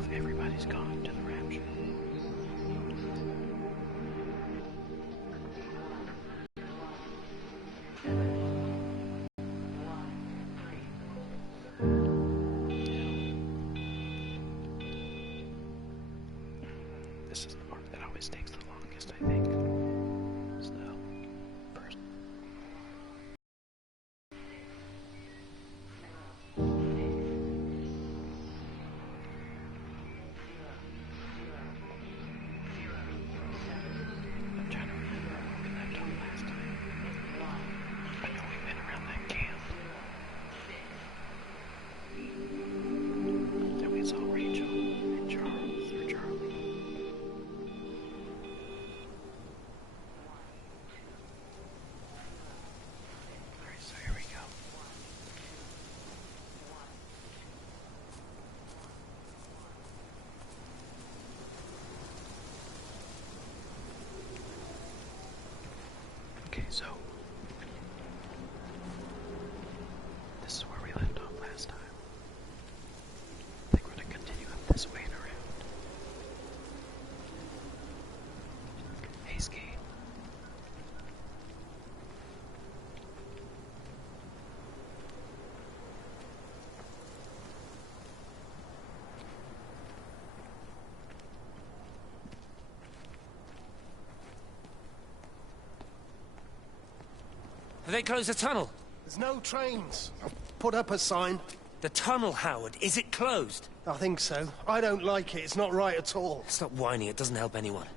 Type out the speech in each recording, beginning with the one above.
of everybody's gone to the Rapture. This is the part that always takes the longest, I think. So, first. I'm trying to remember what we left off last time. I know we've been around that camp. Then we saw Rachel and Charles, or Charlie. Alright, so here we go. Okay, so this is where we left off last time. I think we're going to continue up this way and around. Hey, Skate. Have they closed the tunnel? There's no trains. I've put up a sign. The tunnel, Howard, is it closed? I think so. I don't like it. It's not right at all. Stop whining, it doesn't help anyone.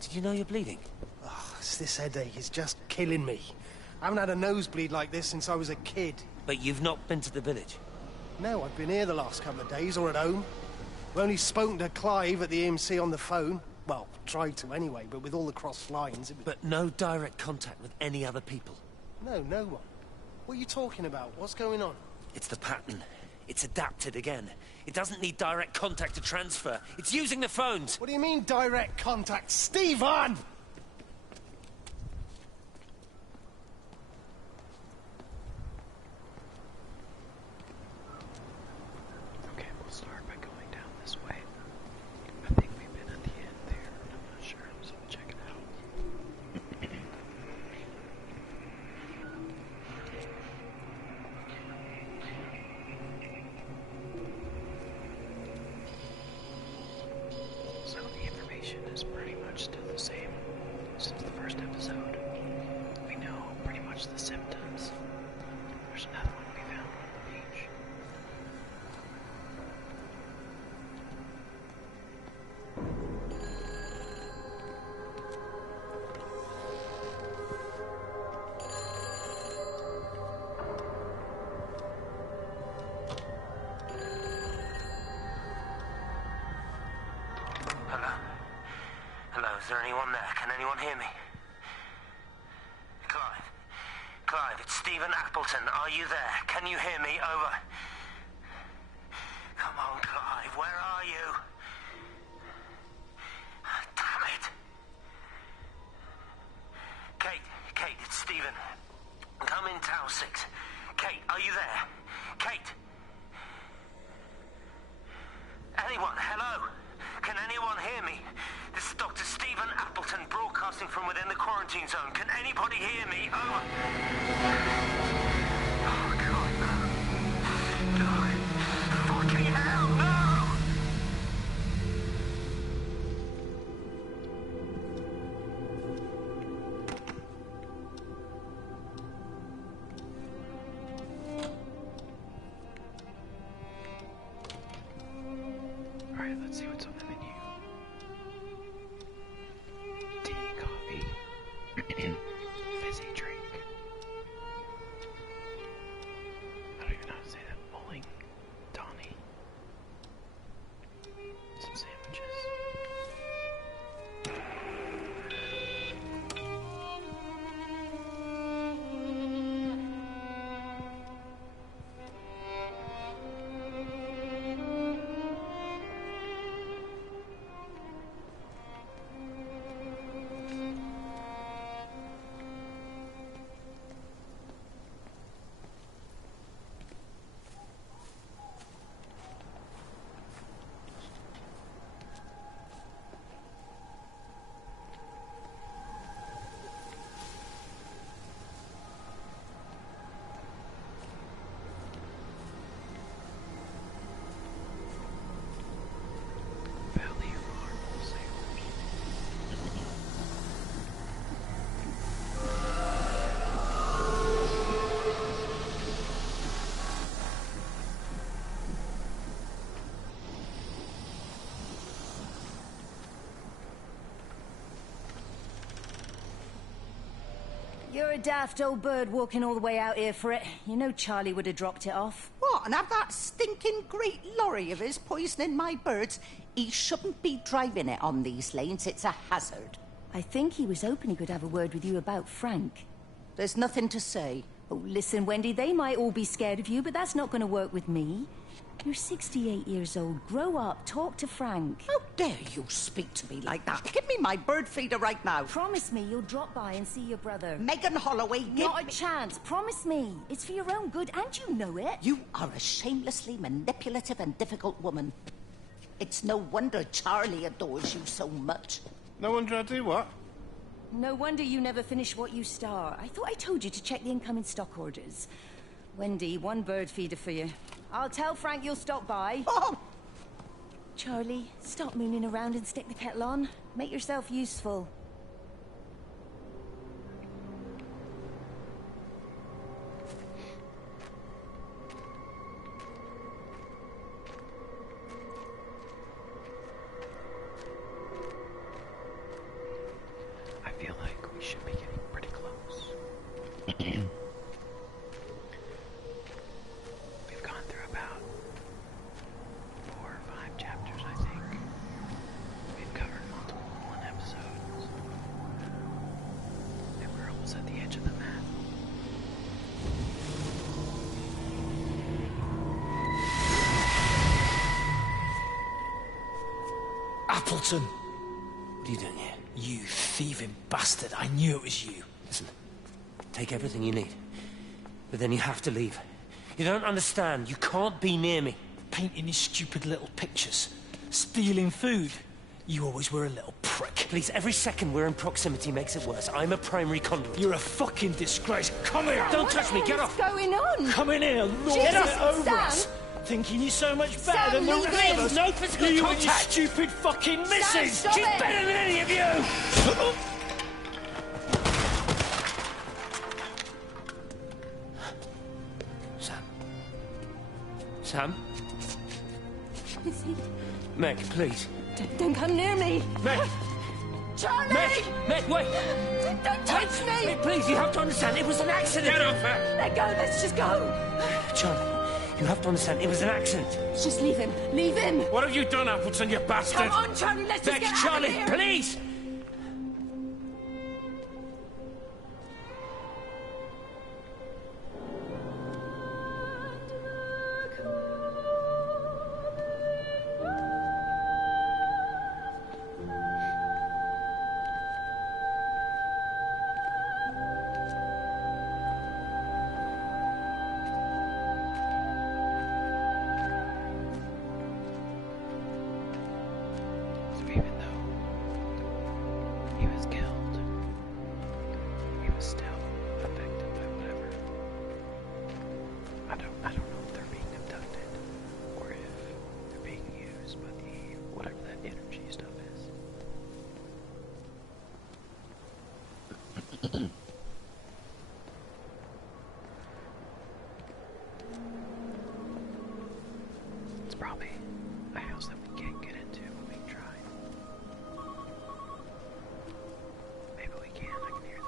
Did you know you're bleeding? Oh, this headache is just killing me. I haven't had a nosebleed like this since I was a kid. But you've not been to the village? No, I've been here the last couple of days, or at home. I've only spoken to Clive at the EMC on the phone. Well, tried to anyway, but with all the crossed lines, it was... But no direct contact with any other people? No, no one. What are you talking about? What's going on? It's the pattern. It's adapted again. It doesn't need direct contact to transfer. It's using the phones. What do you mean, direct contact? Stephen! Okay, we'll start by going down this way. I think we've been at the end there, but I'm not sure, so we'll check it out. So the information is pretty much still the same since the first episode. We know pretty much the symptoms. There's another one we found on the beach. Hello? Hello, is there anyone there? Can anyone hear me? Clive? Clive, it's Stephen Appleton. Are you there? Can you hear me? Over. Come on, Clive, where are you? Damn it. Kate, it's Stephen. Come in Tower 6. Kate, are you there? Kate? Anyone? Hello? Can anyone hear me? This is Dr. Stephen Appleton broadcasting from within the quarantine zone. Can anybody hear me? Over. Oh, God, no. No. Fucking hell, no! Alright, let's see what's on the menu. Tea, coffee, fizzy drink. I don't even know how to say that. Bowling, Donnie. Some sandwiches. You're a daft old bird walking all the way out here for it. You know Charlie would have dropped it off. What, and have that stinking great lorry of his poisoning my birds? He shouldn't be driving it on these lanes. It's a hazard. I think he was hoping he could have a word with you about Frank. There's nothing to say. Oh, listen, Wendy, they might all be scared of you, but that's not going to work with me. You're 68 years old. Grow up. Talk to Frank. How dare you speak to me like that? Give me my bird feeder right now. Promise me you'll drop by and see your brother. Megan Holloway, Not a chance. Promise me. It's for your own good, and you know it. You are a shamelessly manipulative and difficult woman. It's no wonder Charlie adores you so much. No wonder I do what? No wonder you never finish what you start. I thought I told you to check the incoming stock orders. Wendy, one bird feeder for you. I'll tell Frank you'll stop by. Oh! Charlie, stop mooning around and stick the kettle on. Make yourself useful. I feel like we should be getting pretty close. We've gone through about 4 or 5 chapters, I think. We've covered multiple one episodes. And we're almost at the edge of the map. Appleton! What are you doing here? You thieving bastard. I knew it was you. Listen, take everything you need. But then you have to leave. You don't understand. You can't be near me. Painting these stupid little pictures. Stealing food. You always were a little prick. Please, every second we're in proximity makes it worse. I'm a primary conduit. You're a fucking disgrace. Come here! Don't touch me. Get off! What's going on? Come in here, Lord. Jesus, Get over Sam. us. Thinking you're so much better Sam, than the leave rest of him. us. No physical you contact. and your stupid fucking missus. stop She's it. better than any of you. Sam. Sam? Is he... Meg, please. Don't come near me. Meg! Charlie! Meg! Meg, wait! Don't touch me! Meg, please, you have to understand. It was an accident. Get off her! Let go, let's just go. Charlie, you have to understand. It was an accident. Just leave him. Leave him. What have you done, Appleton, you bastard? Come on, Charlie, let's just Meg, get out Charlie, of here. please! So even though he was killed, he was still affected by whatever. I don't know if they're being abducted or if they're being used by the whatever that energy stuff is. It's probably a house that we can't get into, but we can try. Maybe we can. I can hear them.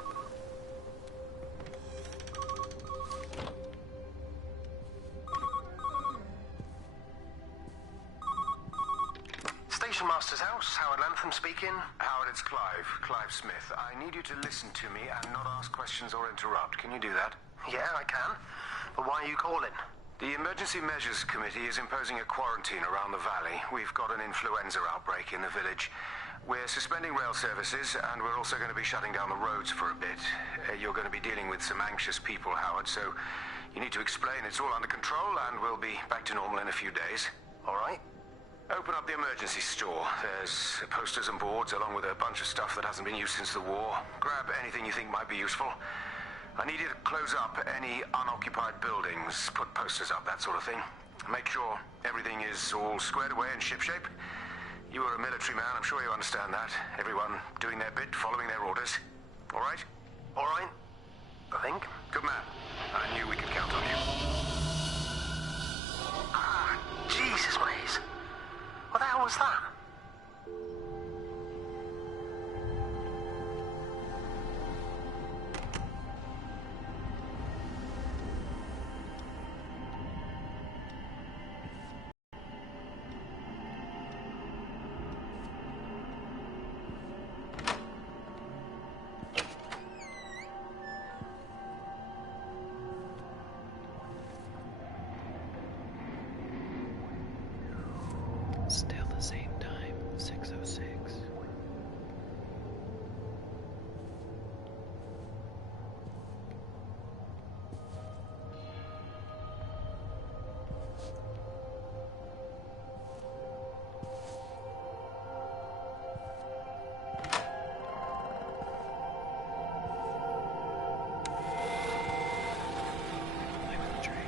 Station Master's house, Howard Lantham speaking. Howard, it's Clive. Clive Smith. I need you to listen to me and not ask questions or interrupt. Can you do that? Yeah, I can. But why are you calling? The Emergency Measures Committee is imposing a quarantine around the valley. We've got an influenza outbreak in the village. We're suspending rail services, and we're also going to be shutting down the roads for a bit. You're going to be dealing with some anxious people, Howard, so you need to explain it's all under control, and we'll be back to normal in a few days. All right? Open up the emergency store. There's posters and boards, along with a bunch of stuff that hasn't been used since the war. Grab anything you think might be useful. I need you to close up any unoccupied buildings, put posters up, that sort of thing. Make sure everything is all squared away and shipshape. You are a military man, I'm sure you understand that. Everyone doing their bit, following their orders. All right? All right, I think. Good man. I knew we could count on you. Ah, Jesus, Maze. What the hell was that? Still the same time, 6:06. Play with the drink.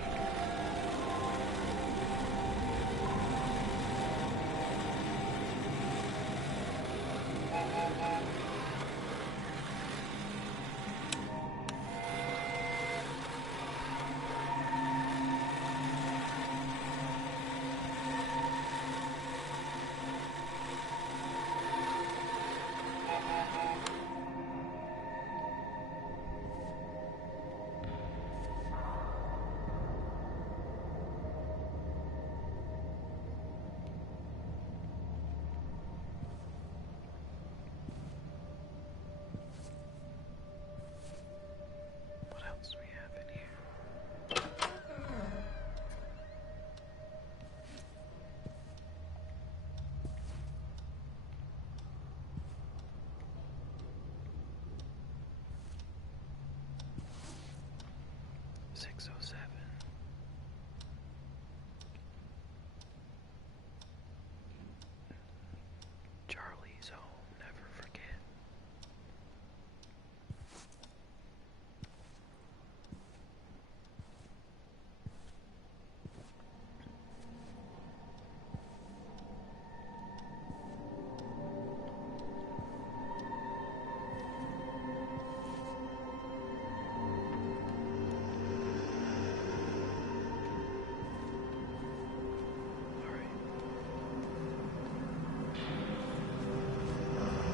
What else do we have in here? 6:07. Charlie's home, never forget. Alright.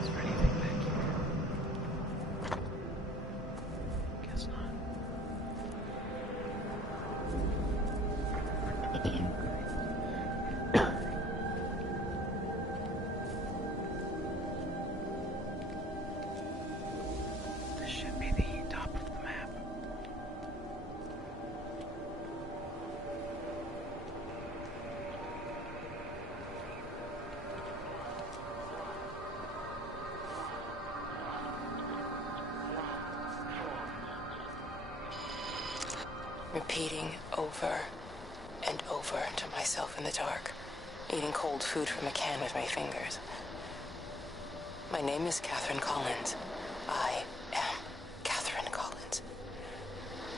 Is there anything back here? Guess not. This should be the top of the map. Repeating over and over to myself in the dark, eating cold food from a can with my fingers. My name is Catherine Collins. I am Catherine Collins.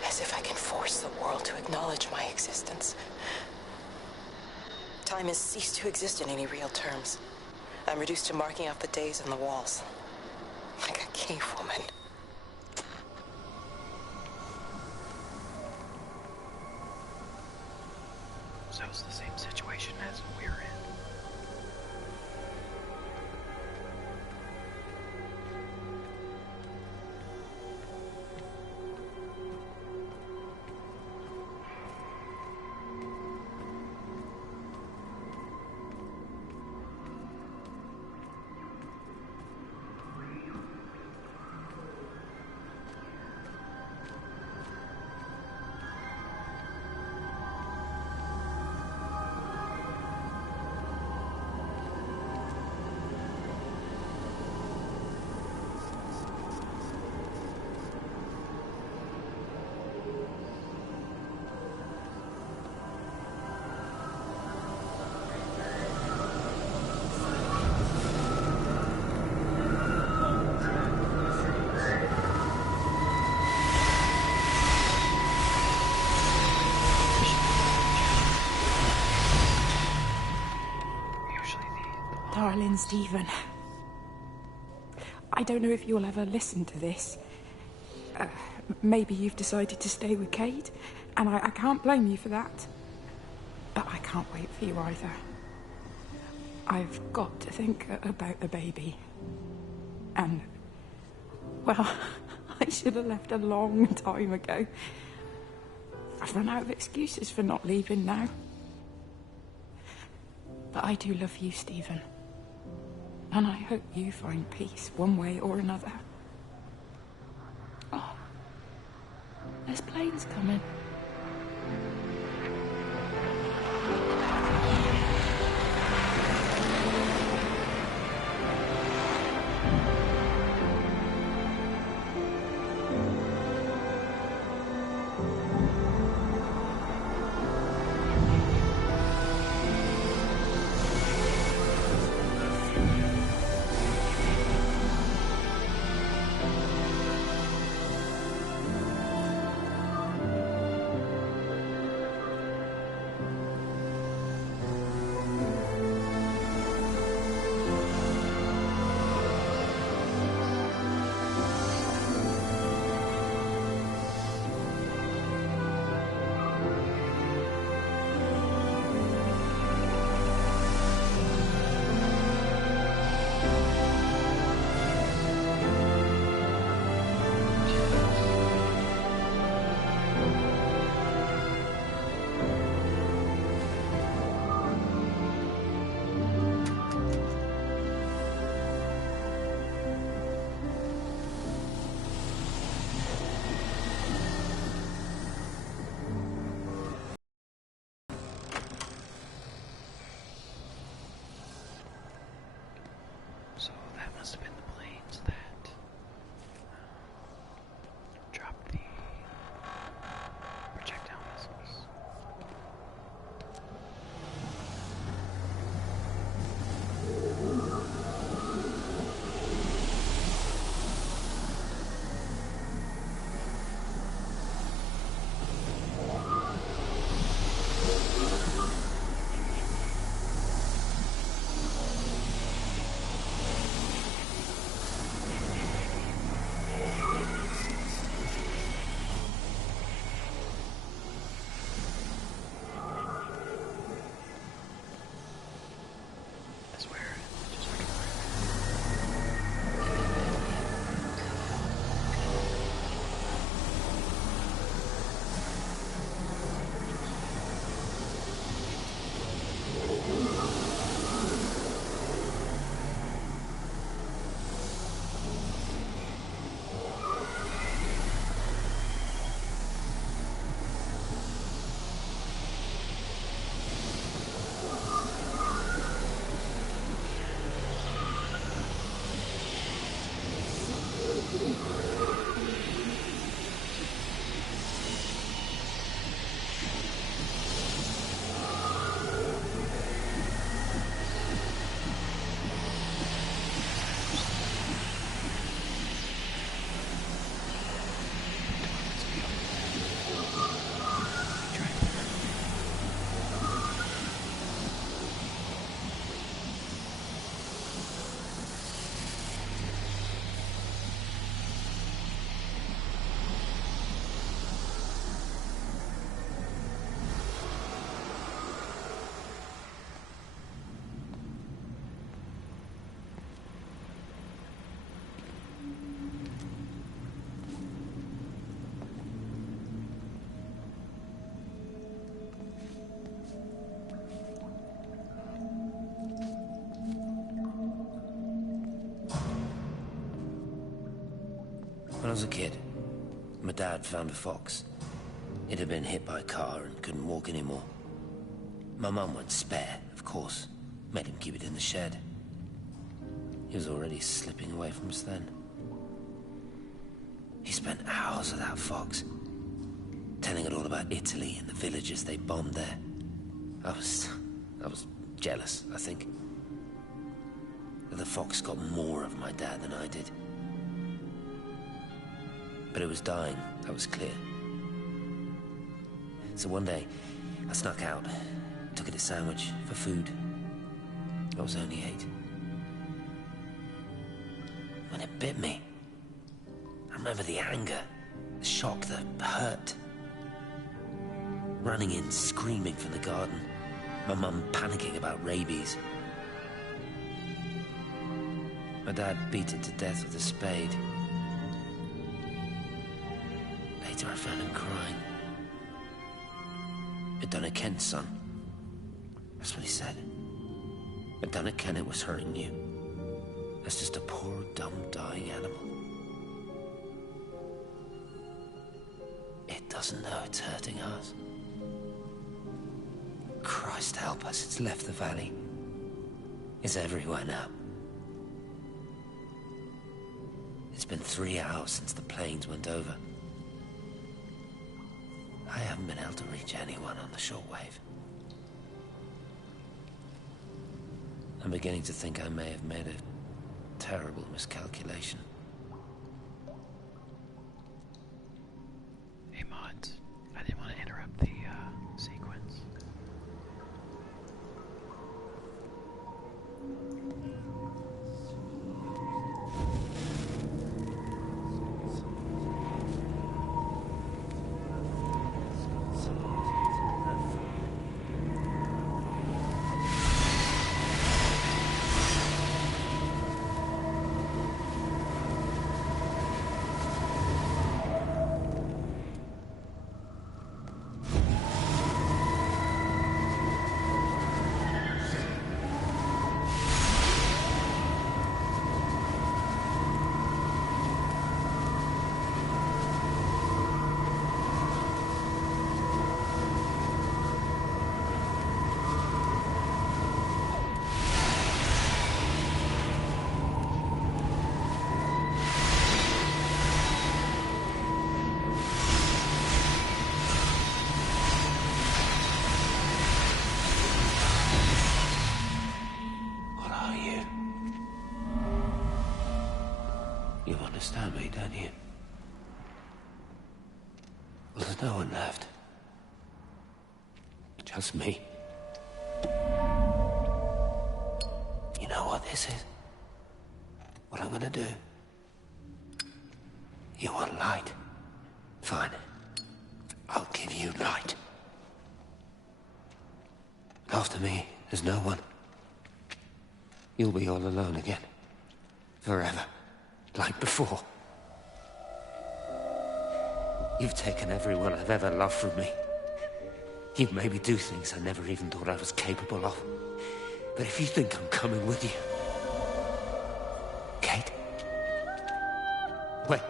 As if I can force the world to acknowledge my existence. Time has ceased to exist in any real terms. I'm reduced to marking out the days on the walls. Like a cave woman. So it's the same situation as we're in. Darling Stephen, I don't know if you'll ever listen to this. Maybe you've decided to stay with Kate, and I can't blame you for that. But I can't wait for you either. I've got to think about the baby. And, well, I should have left a long time ago. I've run out of excuses for not leaving now. But I do love you, Stephen. And I hope you find peace one way or another. Oh, there's planes coming. That must have been the planes that dropped the projectile missiles. I swear, I just recognize When I was a kid, my dad found a fox. It had been hit by a car and couldn't walk anymore. My mum went spare, of course. Made him keep it in the shed. He was already slipping away from us then. He spent hours with that fox, telling it all about Italy and the villages they bombed there. I was jealous, I think. That the fox got more of my dad than I did. But it was dying, that was clear. So one day, I snuck out, took it a sandwich for food. I was only 8. When it bit me, I remember the anger, the shock, the hurt. Running in, screaming from the garden, my mum panicking about rabies. My dad beat it to death with a spade. Later I found him crying. I'd done it, Ken's son. That's what he said. I'd done it, Ken, it was hurting you. That's just a poor, dumb, dying animal. It doesn't know it's hurting us. Christ help us, it's left the valley. It's everywhere now. It's been 3 hours since the planes went over. I haven't been able to reach anyone on the shortwave. I'm beginning to think I may have made a terrible miscalculation. Hey, mods. I didn't want to interrupt the sequence. understand me, don't you? Well, there's no one left. Just me. You know what this is? What I'm gonna do? You want light? Fine. I'll give you light. After me, there's no one. You'll be all alone again. Forever. Like before. You've taken everyone I've ever loved from me. You've made me do things I never even thought I was capable of. But if you think I'm coming with you... Kate? Wait.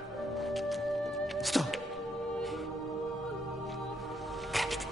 Stop. Kate.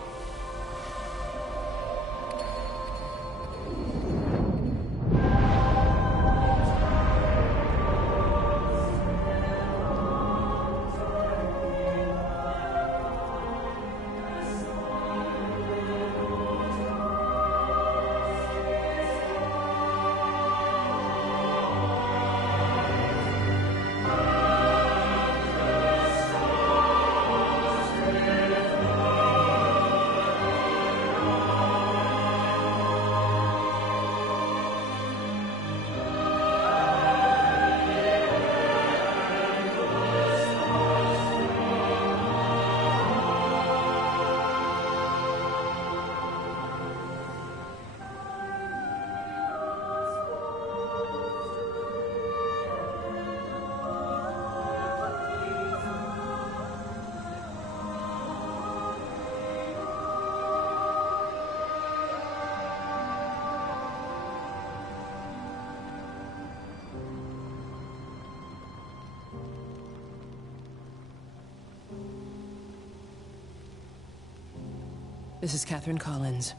This is Catherine Collins.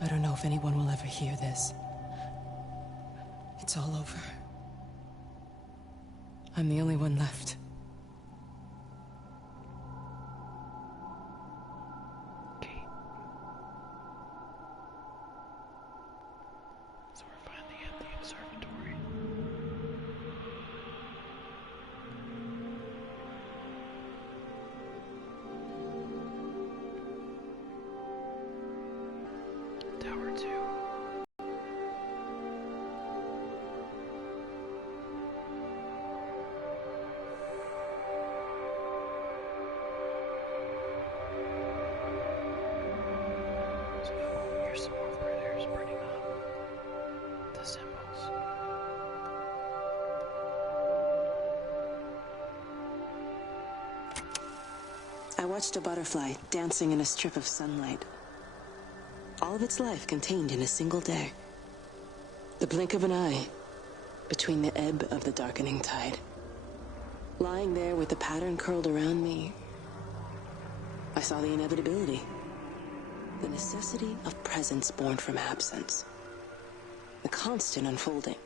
I don't know if anyone will ever hear this. It's all over. I'm the only one left. Kate. So we're finally at the observatory. Tower 2. So here's some more predators burning up the symbols. I watched a butterfly dancing in a strip of sunlight. All of its life contained in a single day. The blink of an eye between the ebb of the darkening tide. Lying there with the pattern curled around me, I saw the inevitability. The necessity of presence born from absence. The constant unfolding.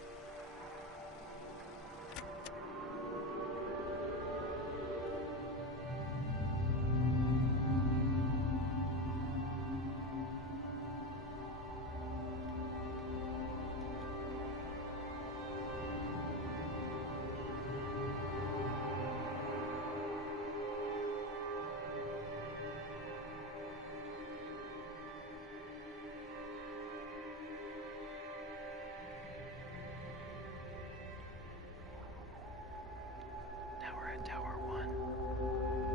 Now we're at Tower 1.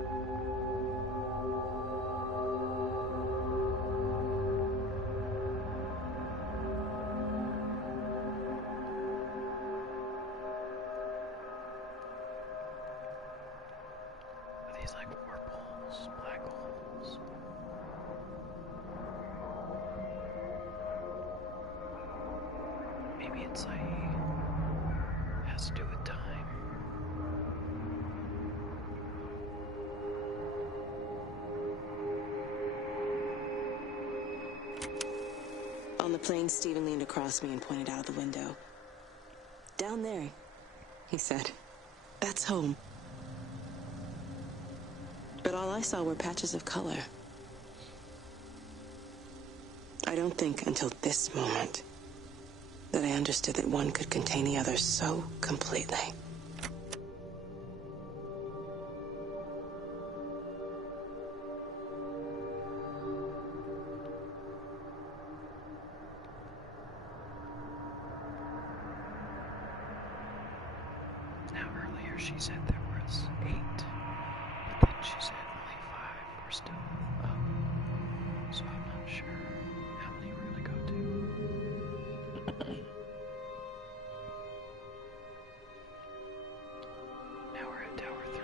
Are these like warp holes, black holes? Maybe it's like has to do with time. On the plane, Stephen leaned across me and pointed out of the window. Down there, he said. That's home. But all I saw were patches of color. I don't think until this moment that I understood that one could contain the other so completely. earlier she said there was 8, but then she said only 5 were still up. So I'm not sure how many we're gonna go to. Now we're at Tower 3.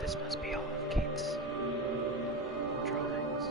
This must be all of Kate's drawings.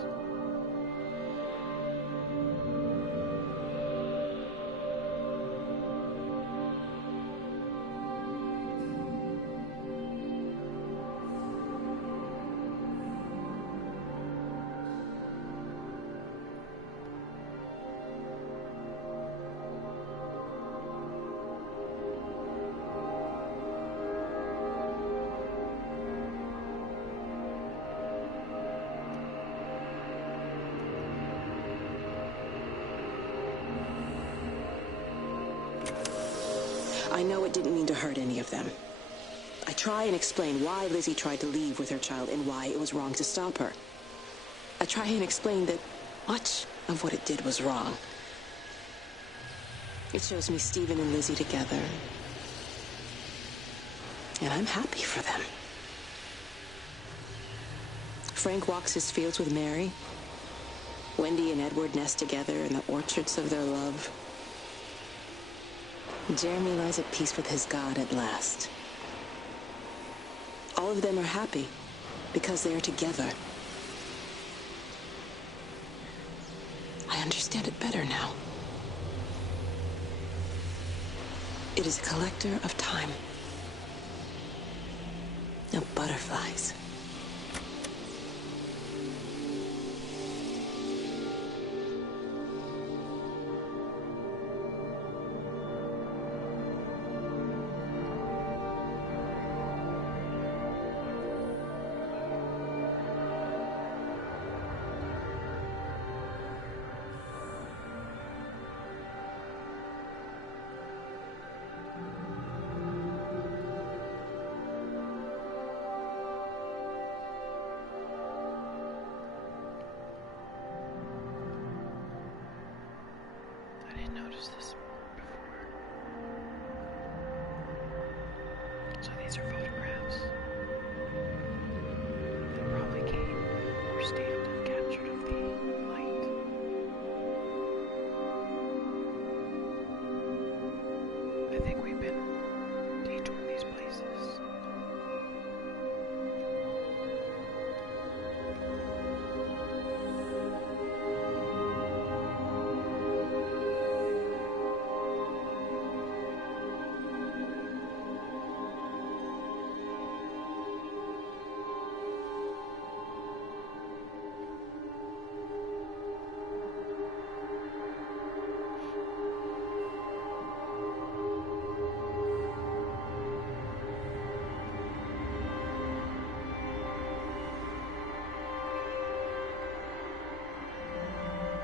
I know it didn't mean to hurt any of them. I try and explain why Lizzie tried to leave with her child and why it was wrong to stop her. I try and explain that much of what it did was wrong. It shows me Stephen and Lizzie together. And I'm happy for them. Frank walks his fields with Mary. Wendy and Edward nest together in the orchards of their love. Jeremy lies at peace with his God at last. All of them are happy because they are together. I understand it better now. It is a collector of time. No butterflies. I didn't notice this before. So these are photographs that probably Kate or Stephen have captured of the light. I think we've been detouring these places.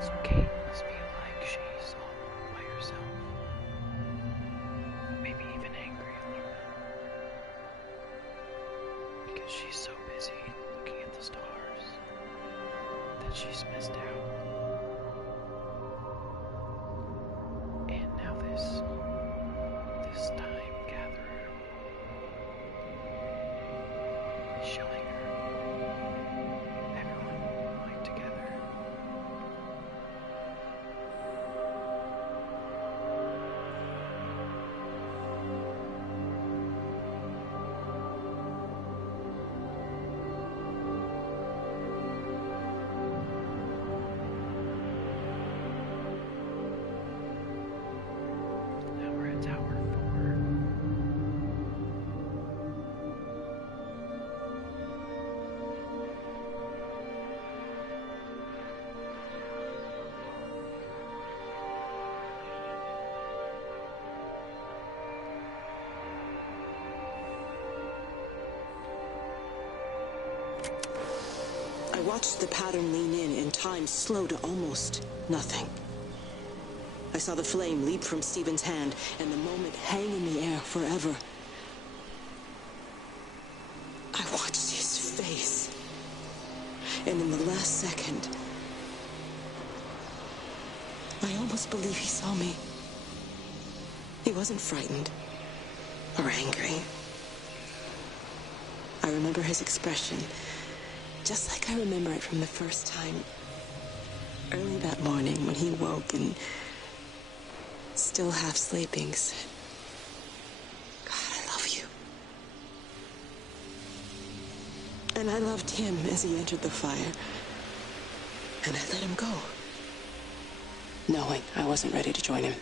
So Kate must feel like she's all by herself. Maybe even angry a little bit. Because she's so busy looking at the stars that she's missed out. And now this time gatherer is showing her everyone like together. Now we're at Tower 4. I watched the pattern lean in and time slow to almost nothing. I saw the flame leap from Stephen's hand and the moment hang in the air forever. I watched his face. And in the last second, I almost believe he saw me. He wasn't frightened or angry. I remember his expression, just like I remember it from the first time. Early that morning when he woke and, still half sleeping, said, "God, I love you." And I loved him as he entered the fire. And I let him go, knowing I wasn't ready to join him.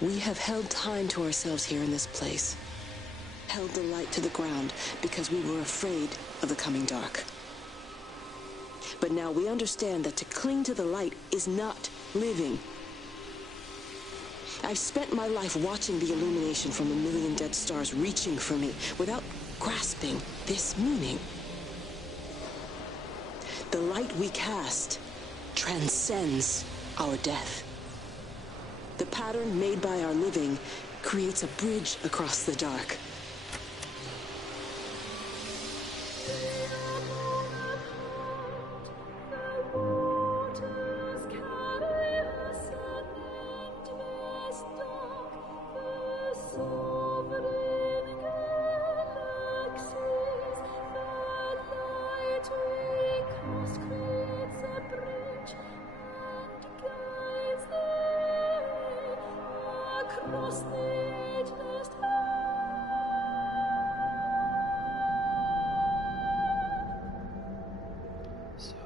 We have held time to ourselves here in this place. Held the light to the ground because we were afraid of the coming dark. But now we understand that to cling to the light is not living. I've spent my life watching the illumination from a million dead stars reaching for me without grasping this meaning. The light we cast transcends our death. The pattern made by our living creates a bridge across the dark. So,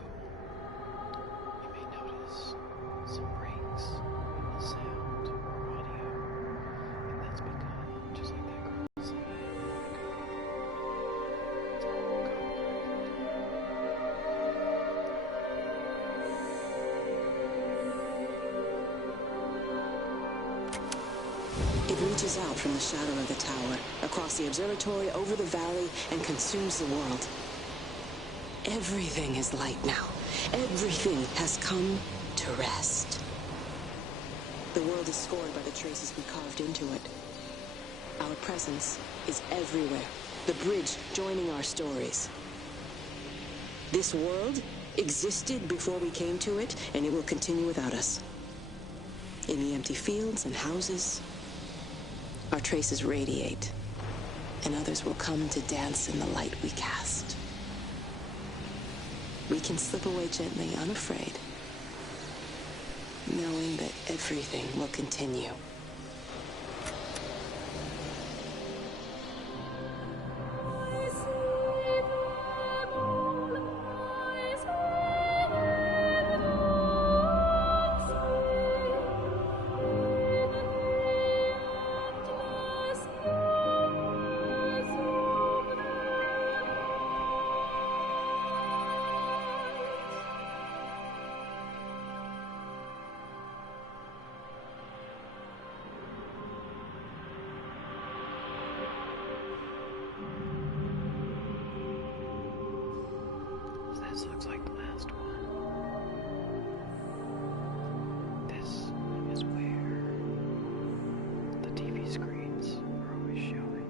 you may notice some breaks in the sound or audio, and that's because, just like that girl said a moment ago, it's all copyrighted. It reaches out from the shadow of the tower, across the observatory, over the valley, and consumes the world. Everything is light now. Everything has come to rest. The world is scored by the traces we carved into it. Our presence is everywhere, the bridge joining our stories. This world existed before we came to it, and it will continue without us. In the empty fields and houses, our traces radiate, and others will come to dance in the light we cast. We can slip away gently, unafraid, knowing that everything will continue. This looks like the last one. This is where the TV screens are always showing.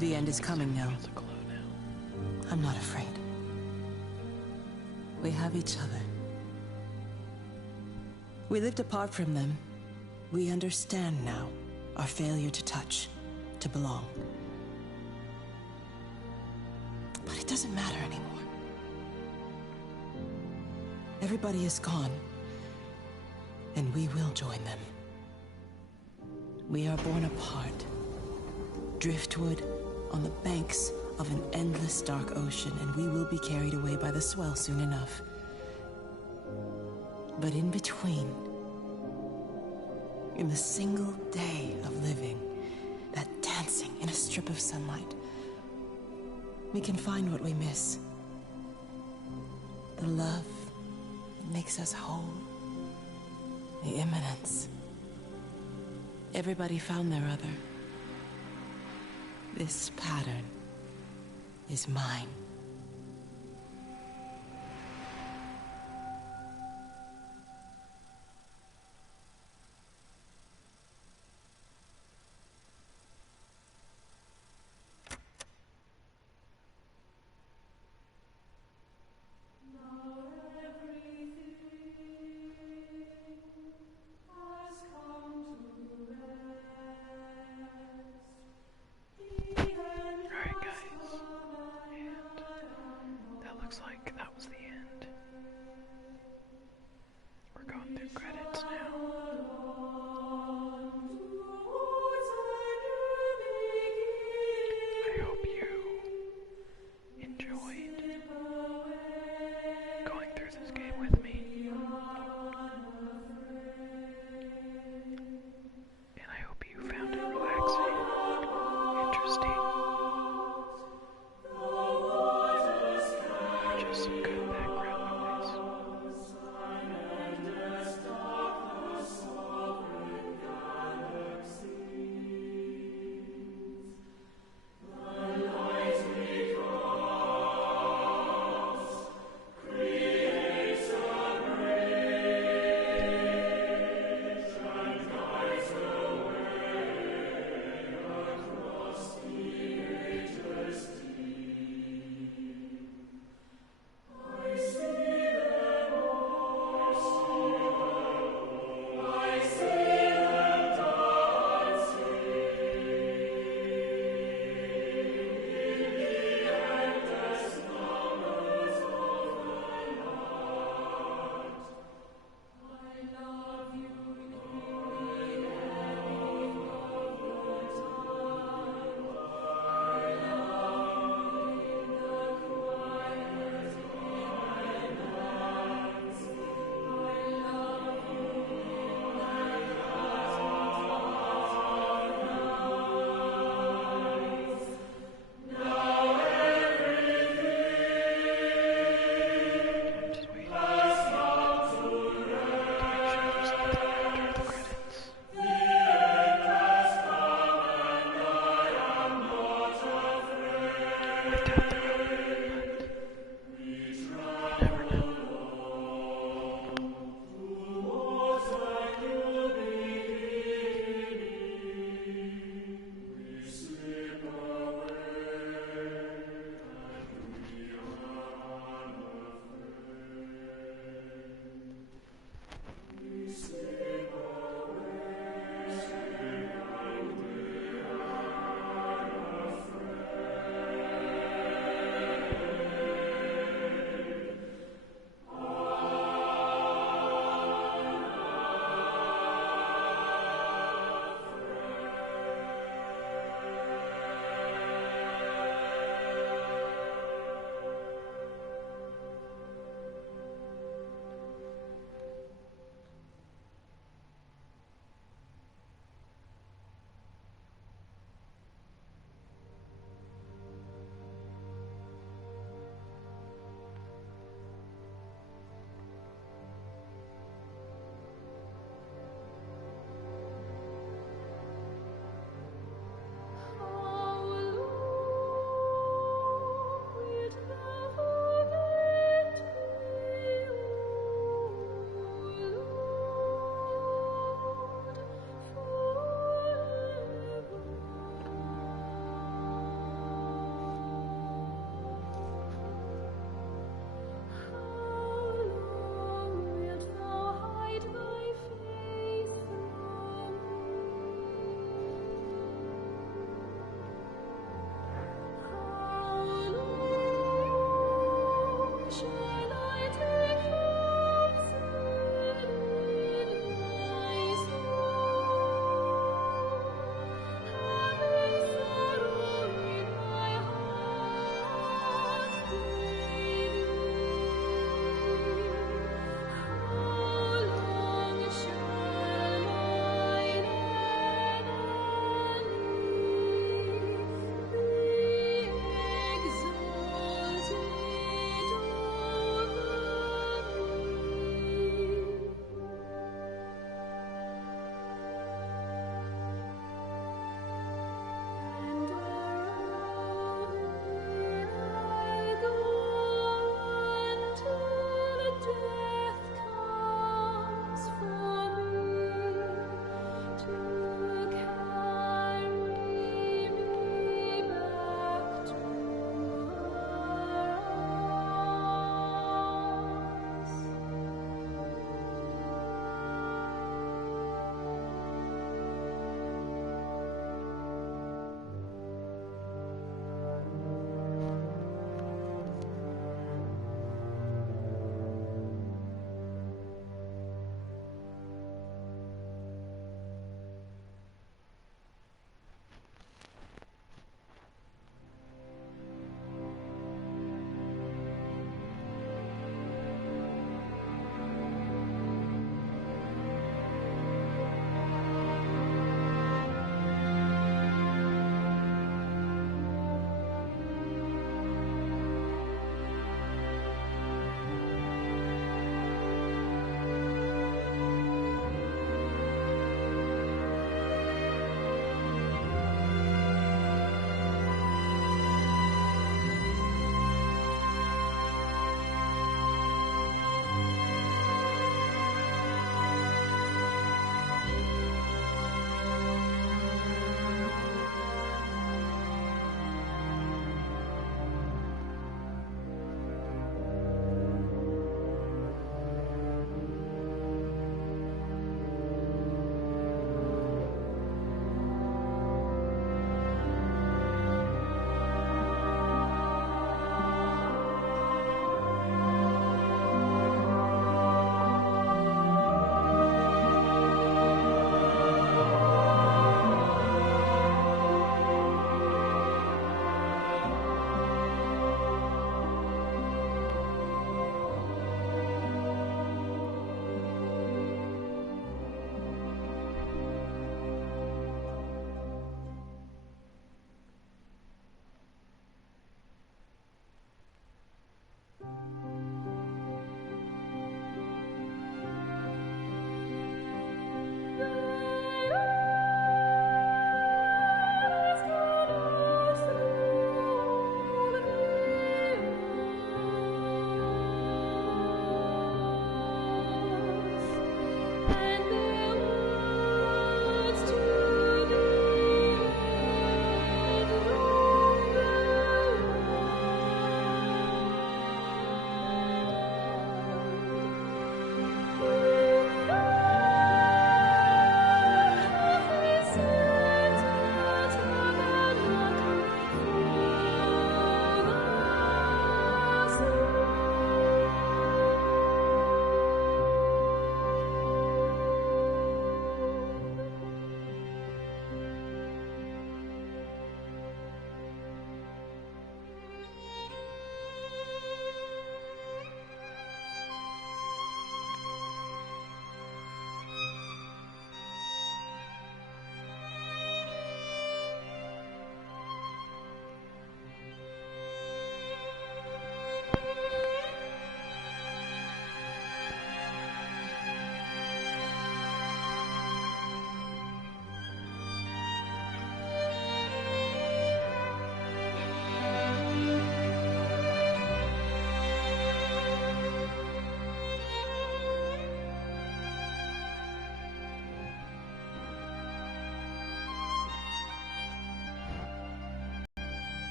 The end is coming now. Feels a glow now. I'm not afraid. We have each other. We lived apart from them. We understand now our failure to touch, to belong. But it doesn't matter anymore. Everybody is gone, and we will join them. We are born apart, driftwood on the banks of an endless dark ocean, and we will be carried away by the swell soon enough. But in between, in the single day of living, that dancing in a strip of sunlight, we can find what we miss. The love that makes us whole. The imminence. Everybody found their other. This pattern is mine. Alright, guys. And that looks like that was the end. We're going through credits now. I hope you enjoyed going through this game with me. And I hope you found it relaxing, interesting, or just some good background noise.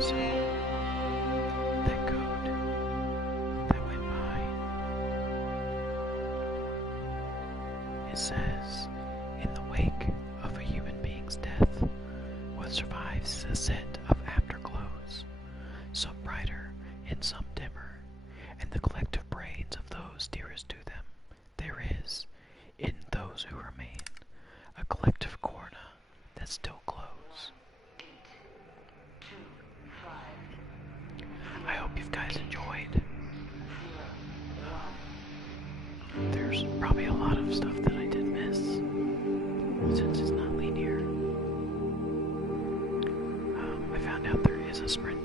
So, that code that went by, it says, in the wake of a human being's death, what survives is a set of afterglows, some brighter and some dimmer, and the collective brains of those dearest to them. There is, in those who remain, a collective corona that still glows. I hope you guys enjoyed. There's probably a lot of stuff that I did miss, since it's not linear. I found out there is a sprint